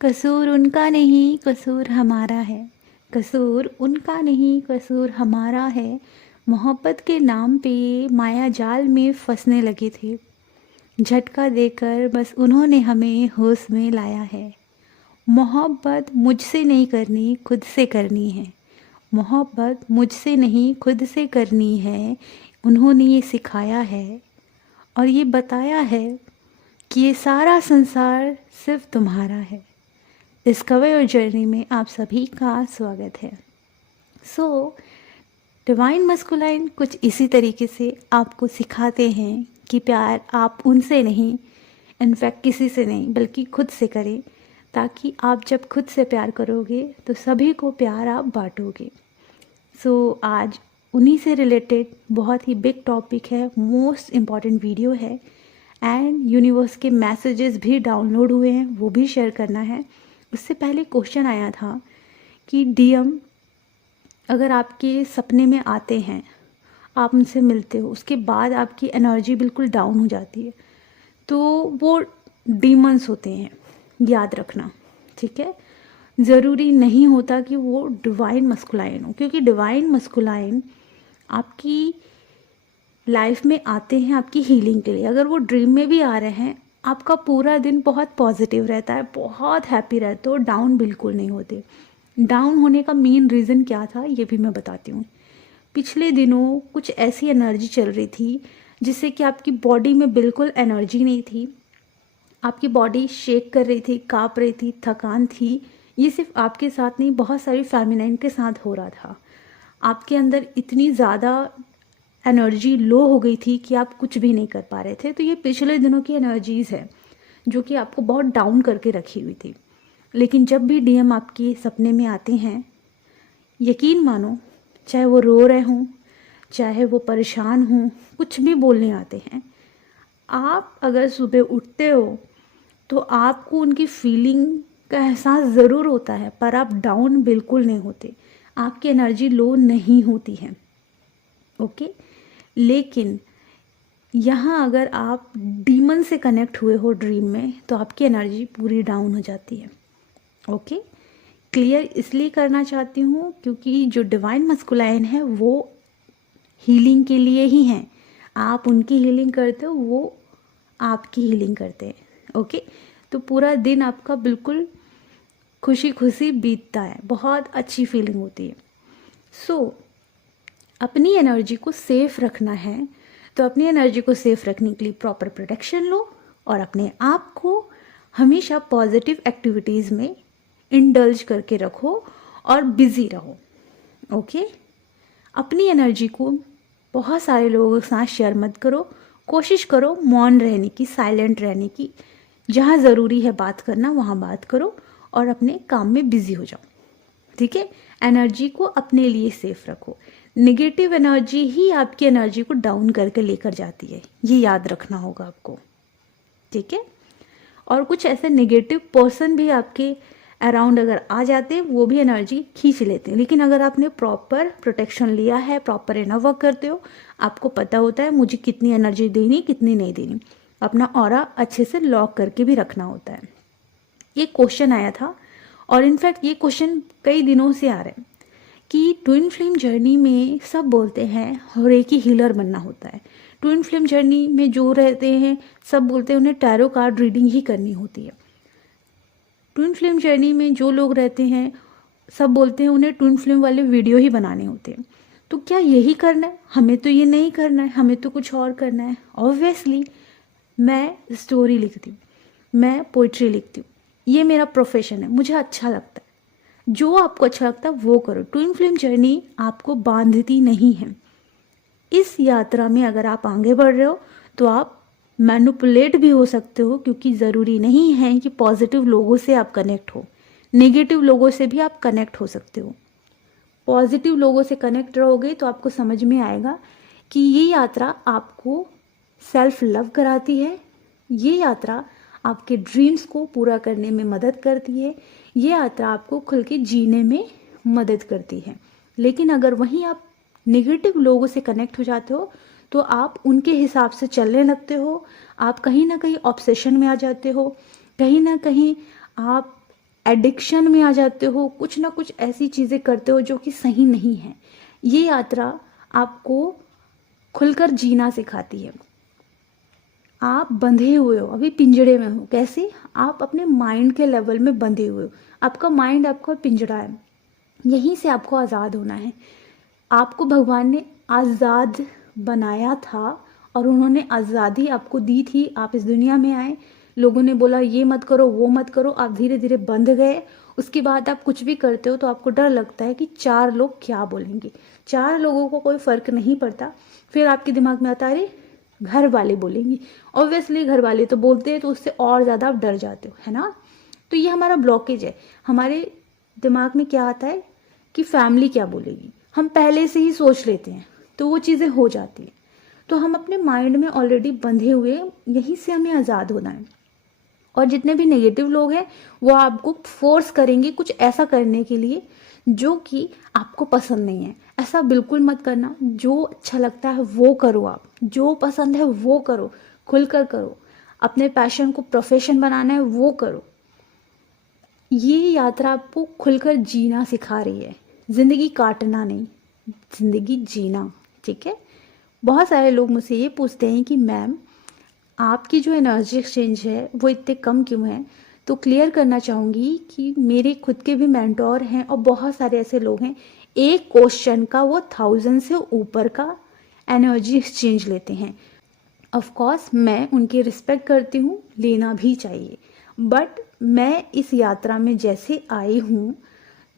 कसूर उनका नहीं कसूर हमारा है। कसूर उनका नहीं कसूर हमारा है। मोहब्बत के नाम पे माया जाल में फंसने लगे थे। झटका देकर बस उन्होंने हमें होश में लाया है। मोहब्बत मुझसे नहीं करनी खुद से करनी है। मोहब्बत मुझसे नहीं खुद से करनी है। उन्होंने ये सिखाया है और ये बताया है कि ये सारा संसार सिर्फ तुम्हारा है। डिस्कवर योर जर्नी में आप सभी का स्वागत है। डिवाइन मस्कुलाइन कुछ इसी तरीके से आपको सिखाते हैं कि प्यार आप उनसे नहीं, इनफैक्ट किसी से नहीं, बल्कि खुद से करें, ताकि आप जब खुद से प्यार करोगे तो सभी को प्यार आप बांटोगे। आज उन्हीं से रिलेटेड बहुत ही बिग टॉपिक है, मोस्ट इम्पॉर्टेंट वीडियो है एंड यूनिवर्स के मैसेजेस भी डाउनलोड हुए हैं, वो भी शेयर करना है। उससे पहले क्वेश्चन आया था कि डीएम अगर आपके सपने में आते हैं, आप उनसे मिलते हो, उसके बाद आपकी एनर्जी बिल्कुल डाउन हो जाती है, तो वो डीमंस होते हैं, याद रखना, ठीक है। ज़रूरी नहीं होता कि वो डिवाइन मस्कुलाइन हो, क्योंकि डिवाइन मस्कुलाइन आपकी लाइफ में आते हैं आपकी हीलिंग के लिए। अगर वो ड्रीम में भी आ रहे हैं, आपका पूरा दिन बहुत पॉजिटिव रहता है, बहुत हैप्पी रहते हो, डाउन बिल्कुल नहीं होते। डाउन होने का मेन रीज़न क्या था ये भी मैं बताती हूँ। पिछले दिनों कुछ ऐसी एनर्जी चल रही थी जिससे कि आपकी बॉडी में बिल्कुल एनर्जी नहीं थी, आपकी बॉडी शेक कर रही थी, काँप रही थी, थकान थी। ये सिर्फ आपके साथ नहीं, बहुत सारी फेमिनाइन के साथ हो रहा था। आपके अंदर इतनी ज़्यादा एनर्जी लो हो गई थी कि आप कुछ भी नहीं कर पा रहे थे। तो ये पिछले दिनों की एनर्जीज़ है जो कि आपको बहुत डाउन करके रखी हुई थी। लेकिन जब भी डीएम आपके सपने में आते हैं, यकीन मानो, चाहे वो रो रहे हों, चाहे वो परेशान हों, कुछ भी बोलने आते हैं, आप अगर सुबह उठते हो तो आपको उनकी फीलिंग का एहसास ज़रूर होता है, पर आप डाउन बिल्कुल नहीं होते, आपकी एनर्जी लो नहीं होती है, ओके। लेकिन यहाँ अगर आप डीमन से कनेक्ट हुए हो ड्रीम में, तो आपकी एनर्जी पूरी डाउन हो जाती है, ओके। क्लियर इसलिए करना चाहती हूँ क्योंकि जो डिवाइन मस्कुलाइन है वो हीलिंग के लिए ही हैं। आप उनकी हीलिंग करते हो, वो आपकी हीलिंग करते हैं, ओके। तो पूरा दिन आपका बिल्कुल खुशी खुशी बीतता है, बहुत अच्छी फीलिंग होती है। अपनी एनर्जी को सेफ रखना है, तो अपनी एनर्जी को सेफ रखने के लिए प्रॉपर प्रोटेक्शन लो और अपने आप को हमेशा पॉजिटिव एक्टिविटीज़ में इंडल्ज करके रखो और बिज़ी रहो, ओके। अपनी एनर्जी को बहुत सारे लोगों के साथ शेयर मत करो, कोशिश करो मौन रहने की, साइलेंट रहने की। जहाँ ज़रूरी है बात करना वहाँ बात करो और अपने काम में बिज़ी हो जाओ, ठीक है। एनर्जी को अपने लिए सेफ रखो। नेगेटिव एनर्जी ही आपकी एनर्जी को डाउन करके लेकर जाती है, ये याद रखना होगा आपको, ठीक है। और कुछ ऐसे नेगेटिव पर्सन भी आपके अराउंड अगर आ जाते हैं, वो भी एनर्जी खींच लेते हैं। लेकिन अगर आपने प्रॉपर प्रोटेक्शन लिया है, प्रॉपर इनर वर्क करते हो, आपको पता होता है मुझे कितनी एनर्जी देनी, कितनी नहीं देनी, अपना ऑरा अच्छे से लॉक करके भी रखना होता है। ये क्वेश्चन आया था और इनफैक्ट ये क्वेश्चन कई दिनों से आ रहे हैं कि ट्विन फ्लेम जर्नी में सब बोलते हैं और एक ही हीलर बनना होता है। ट्विन फ्लेम जर्नी में जो रहते हैं सब बोलते हैं उन्हें टैरो कार्ड रीडिंग ही करनी होती है। ट्विन फ्लेम जर्नी में जो लोग रहते हैं सब बोलते हैं उन्हें ट्विन फ्लेम वाले वीडियो ही बनाने होते हैं। तो क्या यही करना है? हमें तो ये नहीं करना है, हमें तो कुछ और करना है। ऑब्वियसली मैं स्टोरी लिखती हूँ, मैं पोइट्री लिखती हूँ, ये मेरा प्रोफेशन है, मुझे अच्छा लगता है। जो आपको अच्छा लगता है वो करो। ट्विन फ्लेम जर्नी आपको बांधती नहीं है। इस यात्रा में अगर आप आगे बढ़ रहे हो तो आप मैनिपुलेट भी हो सकते हो, क्योंकि ज़रूरी नहीं है कि पॉजिटिव लोगों से आप कनेक्ट हो, नेगेटिव लोगों से भी आप कनेक्ट हो सकते हो। पॉजिटिव लोगों से कनेक्ट रहोगे तो आपको समझ में आएगा कि ये यात्रा आपको सेल्फ लव कराती है, ये यात्रा आपके ड्रीम्स को पूरा करने में मदद करती है, ये यात्रा आपको खुल के जीने में मदद करती है। लेकिन अगर वहीं आप नेगेटिव लोगों से कनेक्ट हो जाते हो तो आप उनके हिसाब से चलने लगते हो, आप कहीं ना कहीं ऑब्सेशन में आ जाते हो, कहीं ना कहीं आप एडिक्शन में आ जाते हो, कुछ ना कुछ ऐसी चीज़ें करते हो जो कि सही नहीं है। ये यात्रा आपको खुलकर जीना सिखाती है। आप बंधे हुए हो, अभी पिंजड़े में हो। कैसे? आप अपने माइंड के लेवल में बंधे हुए हो। आपका माइंड आपका पिंजड़ा है, यहीं से आपको आज़ाद होना है। आपको भगवान ने आज़ाद बनाया था और उन्होंने आज़ादी आपको दी थी। आप इस दुनिया में आए, लोगों ने बोला ये मत करो वो मत करो, आप धीरे धीरे बंध गए। उसके बाद आप कुछ भी करते हो तो आपको डर लगता है कि 4 लोग क्या बोलेंगे। 4 लोगों को कोई फ़र्क नहीं पड़ता। फिर आपके दिमाग में आता है अरे घर वाले बोलेंगे। ऑब्वियसली घर वाले तो बोलते हैं, तो उससे और ज़्यादा आप डर जाते हो, है ना। तो ये हमारा ब्लॉकेज है। हमारे दिमाग में क्या आता है कि फैमिली क्या बोलेगी, हम पहले से ही सोच लेते हैं, तो वो चीज़ें हो जाती हैं। तो हम अपने माइंड में ऑलरेडी बंधे हुए, यहीं से हमें आज़ाद होना है। और जितने भी नेगेटिव लोग हैं वो आपको फोर्स करेंगे कुछ ऐसा करने के लिए जो कि आपको पसंद नहीं है। ऐसा बिल्कुल मत करना। जो अच्छा लगता है वो करो, आप जो पसंद है वो करो, खुलकर करो। अपने पैशन को प्रोफेशन बनाना है वो करो। ये यात्रा आपको खुलकर जीना सिखा रही है। ज़िंदगी काटना नहीं, ज़िंदगी जीना। ठीक है। बहुत सारे लोग मुझसे ये पूछते हैं कि मैम आपकी जो एनर्जी एक्सचेंज है वो इतने कम क्यों है। तो क्लियर करना चाहूँगी कि मेरे खुद के भी मेंटोर हैं और बहुत सारे ऐसे लोग हैं, एक क्वेश्चन का वो 1000 से ऊपर का एनर्जी एक्सचेंज लेते हैं। ऑफ कोर्स मैं उनकी रिस्पेक्ट करती हूँ, लेना भी चाहिए। बट मैं इस यात्रा में जैसे आई हूँ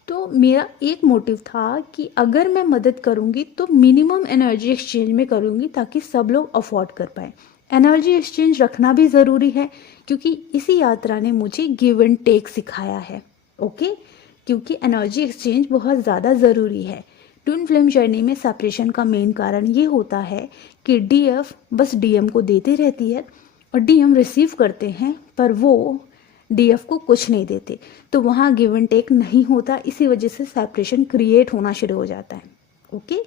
तो मेरा एक मोटिव था कि अगर मैं मदद करूँगी तो मिनिमम एनर्जी एक्सचेंज में करूँगी ताकि सब लोग अफोर्ड कर पाए। एनर्जी एक्सचेंज रखना भी ज़रूरी है क्योंकि इसी यात्रा ने मुझे गिव एंड टेक सिखाया है। ओके, क्योंकि एनर्जी एक्सचेंज बहुत ज़्यादा ज़रूरी है। ट्विन फ्लेम जर्नी में सेपरेशन का मेन कारण ये होता है कि डीएफ बस डीएम को देती रहती है और डीएम रिसीव करते हैं, पर वो डीएफ को कुछ नहीं देते। तो वहाँ गिव एंड टेक नहीं होता, इसी वजह से सेपरेशन क्रिएट होना शुरू हो जाता है। ओके,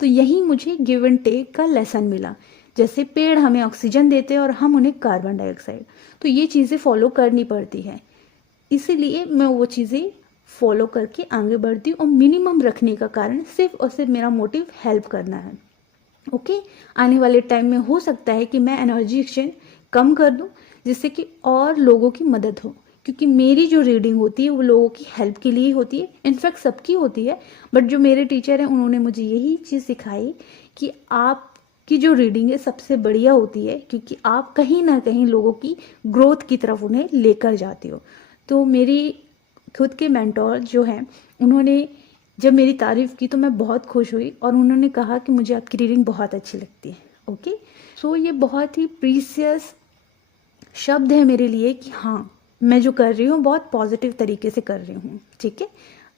तो यही मुझे गिव एंड टेक का लेसन मिला। जैसे पेड़ हमें ऑक्सीजन देते हैं और हम उन्हें कार्बन डाइऑक्साइड, तो ये चीज़ें फॉलो करनी पड़ती है। इसीलिए मैं वो चीज़ें फॉलो करके आगे बढ़ती हूँ और मिनिमम रखने का कारण सिर्फ और सिर्फ मेरा मोटिव हेल्प करना है। ओके, आने वाले टाइम में हो सकता है कि मैं एनर्जी एक्सचेंज कम कर दूँ जिससे कि और लोगों की मदद हो, क्योंकि मेरी जो रीडिंग होती है वो लोगों की हेल्प के लिए होती है। इनफैक्ट सबकी होती है, बट जो मेरे टीचर हैं उन्होंने मुझे यही चीज़ सिखाई कि आपकी जो रीडिंग है सबसे बढ़िया होती है, क्योंकि आप कहीं ना कहीं लोगों की ग्रोथ की तरफ उन्हें लेकर जाते हो। तो मेरी खुद के मेंटोर जो हैं उन्होंने जब मेरी तारीफ़ की तो मैं बहुत खुश हुई और उन्होंने कहा कि मुझे आपकी रीडिंग बहुत अच्छी लगती है। ओके, सो ये बहुत ही प्रीसियस शब्द है मेरे लिए कि हाँ, मैं जो कर रही हूँ बहुत पॉजिटिव तरीके से कर रही हूँ। ठीक है,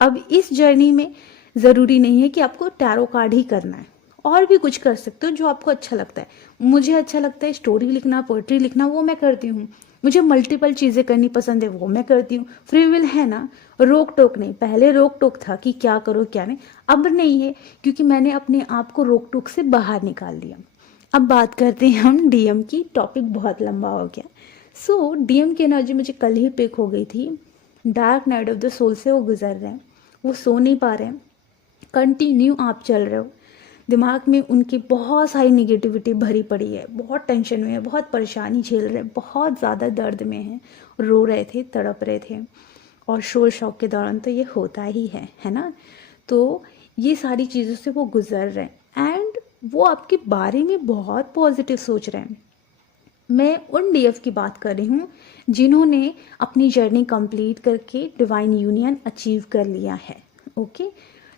अब इस जर्नी में ज़रूरी नहीं है कि आपको टैरो कार्ड ही करना है, और भी कुछ कर सकते हो जो आपको अच्छा लगता है। मुझे अच्छा लगता है स्टोरी लिखना, पोइट्री लिखना, वो मैं करती हूँ। मुझे मल्टीपल चीज़ें करनी पसंद है, वो मैं करती हूँ। फ्री विल है ना, रोक टोक नहीं। पहले रोक टोक था कि क्या करो क्या नहीं, अब नहीं है, क्योंकि मैंने अपने आप को रोक टोक से बाहर निकाल दिया। अब बात करते हैं हम डीएम की। टॉपिक बहुत लंबा हो गया। सो डीएम की एनर्जी मुझे कल ही पिक हो गई थी। Dark night of the soul से वो गुजर रहे हैं, वो सो नहीं पा रहे हैं, कंटिन्यू आप चल रहे हो। दिमाग में उनकी बहुत सारी निगेटिविटी भरी पड़ी है, बहुत टेंशन में है, बहुत परेशानी झेल रहे हैं, बहुत ज़्यादा दर्द में हैं, रो रहे थे, तड़प रहे थे। और शोर शौक के दौरान तो ये होता ही है ना। तो ये सारी चीज़ों से वो गुजर रहे हैं एंड वो आपके बारे में बहुत पॉजिटिव सोच रहे हैं। मैं उन डीएफ की बात कर रही हूँ जिन्होंने अपनी जर्नी कंप्लीट करके डिवाइन यूनियन अचीव कर लिया है। ओके,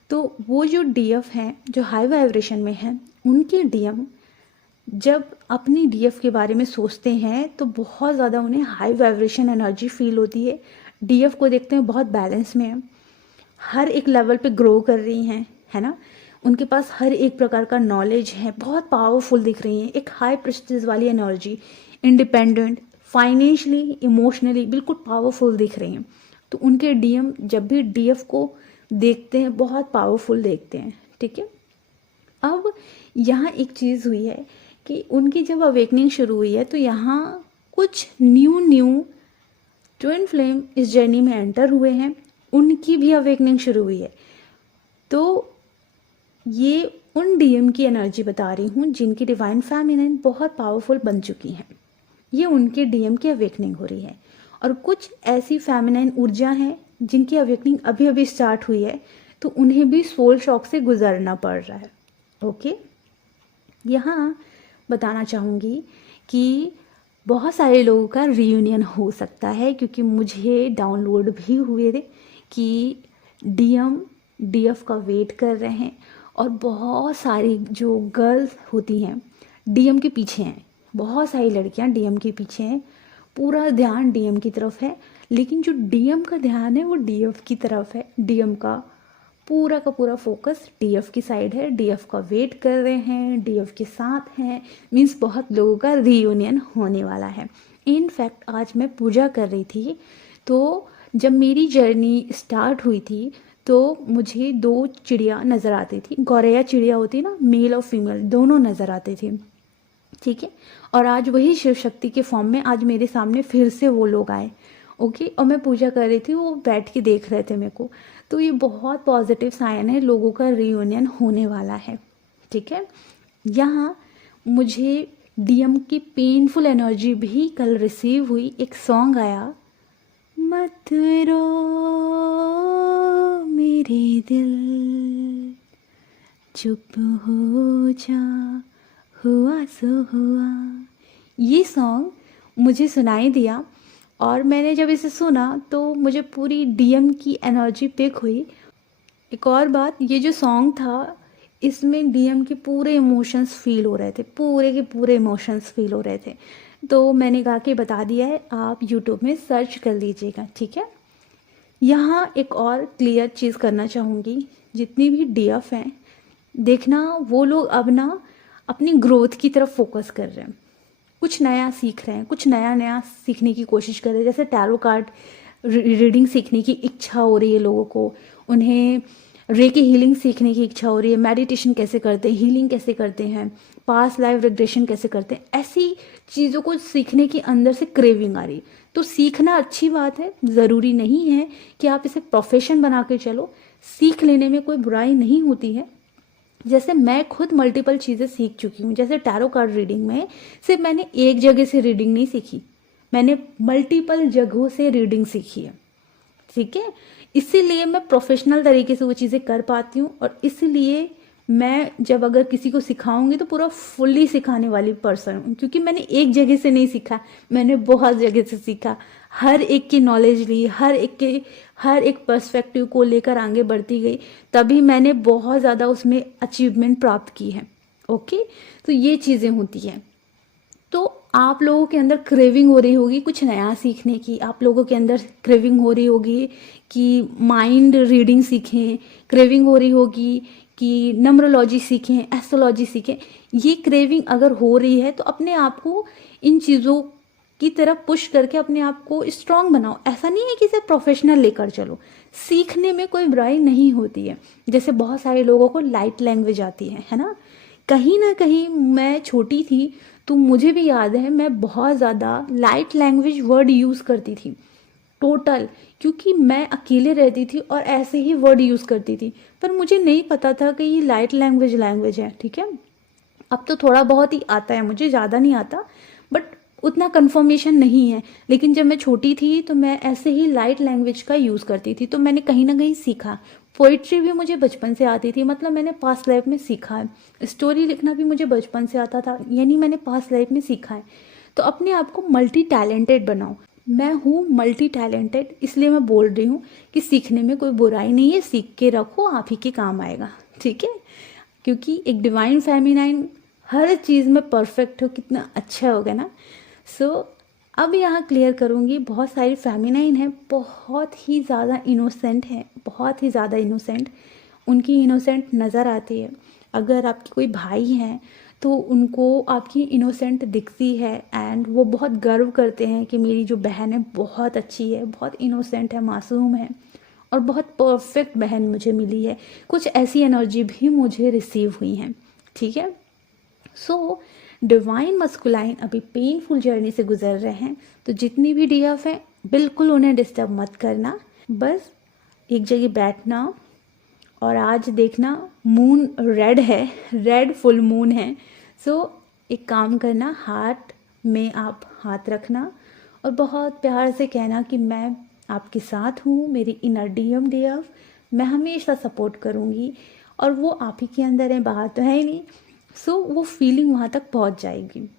तो वो जो डीएफ हैं जो हाई वाइब्रेशन में हैं, उनके डीएम जब अपनी डीएफ के बारे में सोचते हैं तो बहुत ज़्यादा उन्हें हाई वाइब्रेशन एनर्जी फील होती है। डीएफ को देखते हैं बहुत बैलेंस में है, हर एक लेवल पे ग्रो कर रही हैं, है ना। उनके पास हर एक प्रकार का नॉलेज है, बहुत पावरफुल दिख रही हैं, एक हाई प्रेस्टीज वाली एनर्जी, इंडिपेंडेंट, फाइनेंशियली, इमोशनली बिल्कुल पावरफुल दिख रही हैं। तो उनके डीएम जब भी डीएफ को देखते हैं बहुत पावरफुल देखते हैं। ठीक है, अब यहाँ एक चीज़ हुई है कि उनकी जब अवेकनिंग शुरू हुई है तो यहाँ कुछ न्यू ट्विन फ्लेम इस जर्नी में एंटर हुए हैं, उनकी भी अवेकनिंग शुरू हुई है। तो ये उन डीएम की एनर्जी बता रही हूँ जिनकी डिवाइन फेमिनिन बहुत पावरफुल बन चुकी हैं। ये उनके डीएम की अवेकनिंग हो रही है। और कुछ ऐसी फेमिनिन ऊर्जा हैं जिनकी अवेकनिंग अभी अभी स्टार्ट हुई है, तो उन्हें भी सोल शॉक से गुजरना पड़ रहा है। ओके, यहाँ बताना चाहूँगी कि बहुत सारे लोगों का रीयूनियन हो सकता है, क्योंकि मुझे डाउनलोड भी हुए थे कि डीएम डीएफ का वेट कर रहे हैं, और बहुत सारी जो गर्ल्स होती हैं डीएम के पीछे हैं, बहुत सारी लड़कियां डीएम के पीछे हैं, पूरा ध्यान डीएम की तरफ है, लेकिन जो डीएम का ध्यान है वो डीएफ की तरफ है। डीएम का पूरा फोकस डीएफ की साइड है, डीएफ का वेट कर रहे हैं, डीएफ के साथ हैं, मीन्स बहुत लोगों का रीयूनियन होने वाला है। इनफैक्ट आज मैं पूजा कर रही थी, तो जब मेरी जर्नी स्टार्ट हुई थी तो मुझे 2 चिड़िया नज़र आती थी, गौरैया चिड़िया होती ना, मेल और फीमेल दोनों नज़र आती थी, ठीक है। और आज वही शिव शक्ति के फॉर्म में आज मेरे सामने फिर से वो लोग आए। ओके, और मैं पूजा कर रही थी, वो बैठ के देख रहे थे मेरे को। तो ये बहुत पॉजिटिव साइन है, लोगों का रियूनियन होने वाला है, ठीक है। यहाँ मुझे डीएम की पेनफुल एनर्जी भी कल रिसीव हुई। एक सॉन्ग आया, मत रो मेरे दिल, चुप हो जा, हुआ सो हुआ। ये सॉन्ग मुझे सुनाई दिया, और मैंने जब इसे सुना तो मुझे पूरी डीएम की एनर्जी पिक हुई। एक और बात, ये जो सॉन्ग था इसमें डीएम के पूरे इमोशंस फील हो रहे थे, पूरे के पूरे इमोशंस फील हो रहे थे। तो मैंने गा के बता दिया है, आप यूट्यूब में सर्च कर लीजिएगा, ठीक है। यहाँ एक और क्लियर चीज़ करना चाहूँगी, जितनी भी डीएफ हैं देखना, वो लोग अब ना अपनी ग्रोथ की तरफ फोकस कर रहे हैं, कुछ नया सीख रहे हैं, कुछ नया नया सीखने की कोशिश कर रहे हैं। जैसे टैरो कार्ड रीडिंग सीखने की इच्छा हो रही है लोगों को, उन्हें रेकी हीलिंग सीखने की इच्छा हो रही है, मेडिटेशन कैसे करते हैं, हीलिंग कैसे करते हैं, पास्ट लाइफ रिग्रेशन कैसे करते हैं, ऐसी चीज़ों को सीखने की अंदर से क्रेविंग आ रही है। तो सीखना अच्छी बात है, ज़रूरी नहीं है कि आप इसे प्रोफेशन बना के चलो, सीख लेने में कोई बुराई नहीं होती है। जैसे मैं खुद मल्टीपल चीज़ें सीख चुकी हूँ, जैसे टैरो कार्ड रीडिंग में सिर्फ मैंने एक जगह से रीडिंग नहीं सीखी, मैंने मल्टीपल जगहों से रीडिंग सीखी है, ठीक है। इसीलिए मैं प्रोफेशनल तरीके से वो चीज़ें कर पाती हूँ, और इसलिए मैं जब अगर किसी को सिखाऊंगी तो पूरा फुल्ली सिखाने वाली पर्सन हूँ, क्योंकि मैंने एक जगह से नहीं सीखा, मैंने बहुत जगह से सीखा, हर एक की नॉलेज ली, हर एक पर्सपेक्टिव को लेकर आगे बढ़ती गई, तभी मैंने बहुत ज़्यादा उसमें अचीवमेंट प्राप्त की है। ओके, तो ये चीज़ें होती हैं। तो आप लोगों के अंदर क्रेविंग हो रही होगी कुछ नया सीखने की, आप लोगों के अंदर क्रेविंग हो रही होगी कि माइंड रीडिंग सीखें, क्रेविंग हो रही होगी कि नम्रोलॉजी सीखें, एस्ट्रोलॉजी सीखें। ये क्रेविंग अगर हो रही है तो अपने आप को इन चीज़ों की तरफ पुश करके अपने आप को स्ट्रांग बनाओ। ऐसा नहीं है कि इसे प्रोफेशनल लेकर चलो, सीखने में कोई बुराई नहीं होती है। जैसे बहुत सारे लोगों को लाइट लैंग्वेज आती है ना कहीं मैं छोटी थी तो मुझे भी याद है, मैं बहुत ज़्यादा लाइट लैंग्वेज वर्ड यूज़ करती थी टोटल, क्योंकि मैं अकेले रहती थी और ऐसे ही वर्ड यूज़ करती थी, पर मुझे नहीं पता था कि ये लाइट लैंग्वेज है, ठीक है। अब तो थोड़ा बहुत ही आता है मुझे, ज़्यादा नहीं आता, बट उतना कंफर्मेशन नहीं है। लेकिन जब मैं छोटी थी तो मैं ऐसे ही लाइट लैंग्वेज का यूज़ करती थी, तो मैंने कहीं ना कहीं सीखा। पोइट्री भी मुझे बचपन से आती थी, मतलब मैंने पास्ट लाइफ में सीखा है। स्टोरी लिखना भी मुझे बचपन से आता था, यानी मैंने पास्ट लाइफ में सीखा है। तो अपने आप को मल्टी टैलेंटेड बनाओ। मैं हूँ मल्टी टैलेंटेड, इसलिए मैं बोल रही हूँ कि सीखने में कोई बुराई नहीं है, सीख के रखो, आप ही के काम आएगा, ठीक है। क्योंकि एक डिवाइन फेमिनाइन हर चीज़ में परफेक्ट हो, कितना अच्छा होगा ना। सो अब यहाँ क्लियर करूँगी, बहुत सारी फेमिनाइन है, बहुत ही ज़्यादा इनोसेंट है, बहुत ही ज़्यादा इनोसेंट, उनकी इनोसेंट नज़र आती है। अगर आपके कोई भाई हैं तो उनको आपकी इनोसेंट दिखती है, एंड वो बहुत गर्व करते हैं कि मेरी जो बहन है बहुत अच्छी है, बहुत इनोसेंट है, मासूम है, और बहुत परफेक्ट बहन मुझे मिली है। कुछ ऐसी एनर्जी भी मुझे रिसीव हुई हैं, ठीक है। सो डिवाइन मस्कुलाइन अभी पेनफुल जर्नी से गुजर रहे हैं, तो जितनी भी डीएफ हैं बिल्कुल उन्हें डिस्टर्ब मत करना, बस एक जगह बैठना। और आज देखना मून रेड है, रेड फुल मून है। सो एक काम करना, हाथ में आप हाथ रखना और बहुत प्यार से कहना कि मैं आपके साथ हूँ, मेरी इनर डीएफ, मैं हमेशा सपोर्ट करूँगी। और वो आप ही के अंदर है, बाहर तो है ही नहीं। सो वो फीलिंग वहाँ तक पहुँच जाएगी।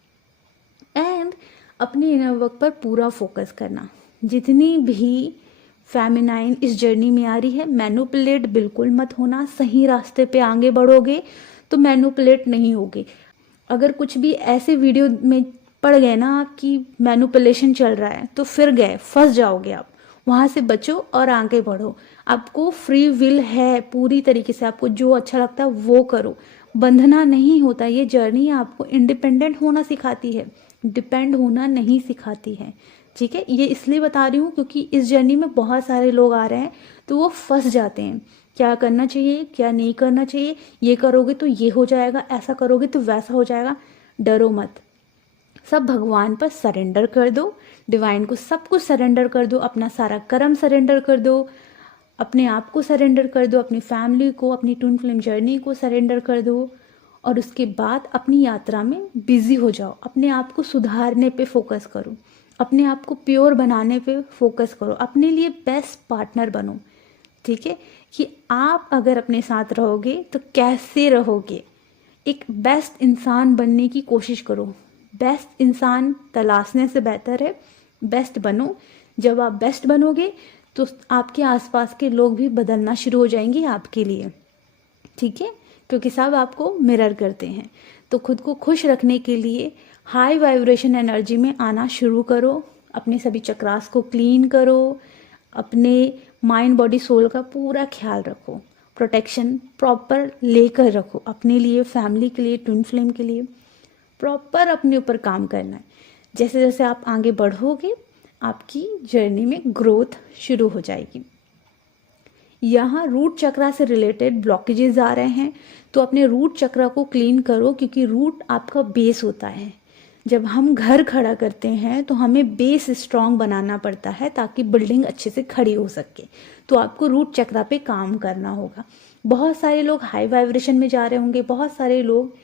एंड अपने इनर वर्क पर पूरा फोकस करना। जितनी भी फेमिनाइन इस जर्नी में आ रही है, मैनिपुलेट बिल्कुल मत होना। सही रास्ते पे आगे बढ़ोगे तो मैनिपुलेट नहीं होगे। अगर कुछ भी ऐसे वीडियो में पड़ गए ना आपकी मैनिपुलेशन चल रहा है, तो फिर गए, फंस जाओगे आप। वहाँ से बचो और आगे बढ़ो। आपको फ्री विल है, पूरी तरीके से आपको जो अच्छा लगता है वो करो। बंधना नहीं होता, ये जर्नी आपको इंडिपेंडेंट होना सिखाती है, डिपेंड होना नहीं सिखाती है। ठीक है, ये इसलिए बता रही हूँ क्योंकि इस जर्नी में बहुत सारे लोग आ रहे हैं तो वो फंस जाते हैं। क्या करना चाहिए, क्या नहीं करना चाहिए, ये करोगे तो ये हो जाएगा, ऐसा करोगे तो वैसा हो जाएगा। डरो मत, सब भगवान पर सरेंडर कर दो, डिवाइन को सब कुछ सरेंडर कर दो, अपना सारा कर्म सरेंडर कर दो, अपने आप को सरेंडर कर दो, अपनी फैमिली को, अपनी ट्विन फ्लेम जर्नी को सरेंडर कर दो। और उसके बाद अपनी यात्रा में बिजी हो जाओ, अपने आप को सुधारने पे फोकस करो, अपने आप को प्योर बनाने पे फोकस करो, अपने लिए बेस्ट पार्टनर बनो। ठीक है, कि आप अगर अपने साथ रहोगे तो कैसे रहोगे, एक बेस्ट इंसान बनने की कोशिश करो। बेस्ट इंसान तलाशने से बेहतर है बेस्ट बनो। जब आप बेस्ट बनोगे तो आपके आसपास के लोग भी बदलना शुरू हो जाएंगे आपके लिए। ठीक है, क्योंकि सब आपको मिरर करते हैं। तो खुद को खुश रखने के लिए हाई वाइब्रेशन एनर्जी में आना शुरू करो। अपने सभी चक्रास को क्लीन करो, अपने माइंड बॉडी सोल का पूरा ख्याल रखो, प्रोटेक्शन प्रॉपर लेकर रखो अपने लिए, फैमिली के लिए, ट्विन फ्लेम के लिए। प्रॉपर अपने ऊपर काम करना है। जैसे जैसे आप आगे बढ़ोगे आपकी जर्नी में ग्रोथ शुरू हो जाएगी। यहाँ रूट चक्रा से रिलेटेड ब्लॉकेजेस आ रहे हैं तो अपने रूट चक्रा को क्लीन करो, क्योंकि रूट आपका बेस होता है। जब हम घर खड़ा करते हैं तो हमें बेस स्ट्रांग बनाना पड़ता है ताकि बिल्डिंग अच्छे से खड़ी हो सके। तो आपको रूट चक्रा पे काम करना होगा। बहुत सारे लोग हाई वाइब्रेशन में जा रहे होंगे, बहुत सारे लोग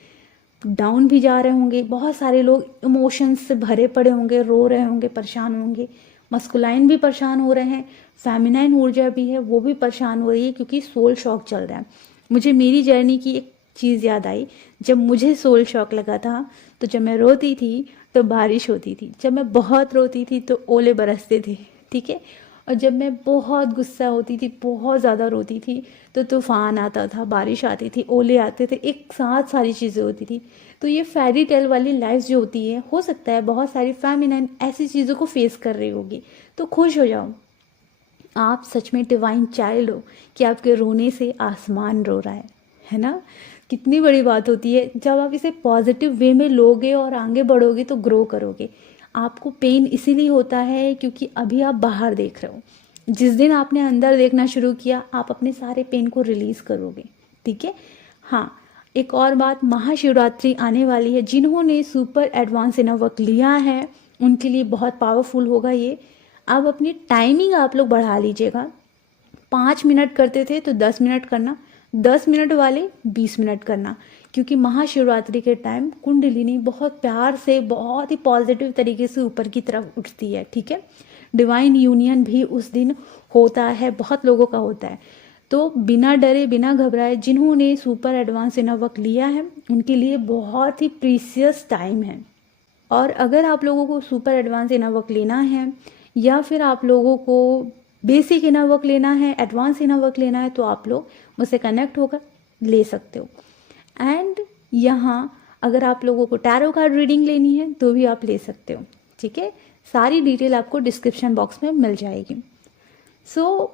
डाउन भी जा रहे होंगे, बहुत सारे लोग इमोशंस से भरे पड़े होंगे, रो रहे होंगे, परेशान होंगे। मस्कुलाइन भी परेशान हो रहे हैं, फेमिनाइन ऊर्जा भी है वो भी परेशान हो रही है, क्योंकि सोल शॉक चल रहा है। मुझे मेरी जर्नी की एक चीज़ याद आई। जब मुझे सोल शॉक लगा था तो जब मैं रोती थी तो बारिश होती थी, जब मैं बहुत रोती थी तो ओले बरसते थे। ठीक है, और जब मैं बहुत गुस्सा होती थी, बहुत ज़्यादा रोती थी, तो तूफान आता था, बारिश आती थी, ओले आते थे, एक साथ सारी चीज़ें होती थी। तो ये फेरी टेल वाली लाइफ जो होती है, हो सकता है बहुत सारी फेमिनाइन ऐसी चीज़ों को फेस कर रही होगी। तो खुश हो जाओ, आप सच में डिवाइन चाइल्ड हो कि आपके रोने से आसमान रो रहा है ना। कितनी बड़ी बात होती है जब आप इसे पॉजिटिव वे में लोगे और आगे बढ़ोगे तो ग्रो करोगे। आपको पेन इसीलिए होता है क्योंकि अभी आप बाहर देख रहे हो। जिस दिन आपने अंदर देखना शुरू किया आप अपने सारे पेन को रिलीज करोगे। ठीक है, हाँ एक और बात, महाशिवरात्रि आने वाली है। जिन्होंने सुपर एडवांस इनर वर्क लिया है उनके लिए बहुत पावरफुल होगा ये। अब अपनी टाइमिंग आप लोग बढ़ा लीजिएगा। 5 मिनट करते थे तो 10 मिनट करना, 10 मिनट वाले 20 मिनट करना, क्योंकि महाशिवरात्रि के टाइम कुंडलिनी बहुत प्यार से, बहुत ही पॉजिटिव तरीके से ऊपर की तरफ उठती है। ठीक है, डिवाइन यूनियन भी उस दिन होता है, बहुत लोगों का होता है। तो बिना डरे बिना घबराए जिन्होंने सुपर एडवांस इनर वर्क लिया है उनके लिए बहुत ही प्रीसियस टाइम है। और अगर आप लोगों को सुपर एडवांस इनर वर्क लेना है या फिर आप लोगों को बेसिक इनर वर्क लेना है, एडवांस इनर वर्क लेना है, तो आप लोग मुझसे कनेक्ट होकर ले सकते हो। एंड यहाँ अगर आप लोगों को टैरो कार्ड रीडिंग लेनी है तो भी आप ले सकते हो। ठीक है, सारी डिटेल आपको डिस्क्रिप्शन बॉक्स में मिल जाएगी। सो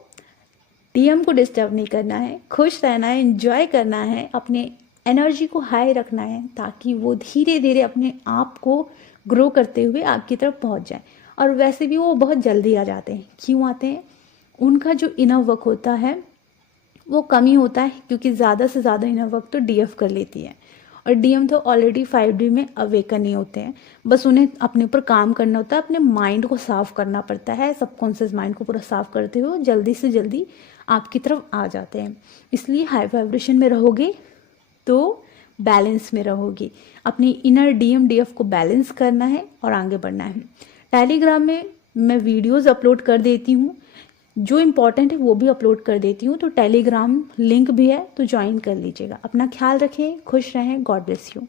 डीएम को डिस्टर्ब नहीं करना है, खुश रहना है, एंजॉय करना है, अपने एनर्जी को हाई रखना है ताकि वो धीरे धीरे अपने आप को ग्रो करते हुए आपकी तरफ पहुंच जाए। और वैसे भी वो बहुत जल्दी आ जाते हैं। क्यों आते हैं? उनका जो इनर वर्क होता है वो कम ही होता है, क्योंकि ज़्यादा से ज़्यादा इनर वर्क तो डीएफ कर लेती है और डीएम तो ऑलरेडी 5D में अवेकन ही होते हैं, बस उन्हें अपने ऊपर काम करना होता है, अपने माइंड को साफ करना पड़ता है, सबकॉन्शियस माइंड को पूरा साफ करते हुए जल्दी से जल्दी आपकी तरफ आ जाते हैं। इसलिए हाई वाइब्रेशन में रहोगे तो बैलेंस में रहोगी। अपनी इनर डीएम डीएफ को बैलेंस करना है और आगे बढ़ना है। टेलीग्राम में मैं वीडियोस अपलोड कर देती हूँ, जो इम्पोर्टेंट है वो भी अपलोड कर देती हूँ, तो टेलीग्राम लिंक भी है, तो ज्वाइन कर लीजिएगा। अपना ख्याल रखें, खुश रहें, गॉड ब्लेस यू।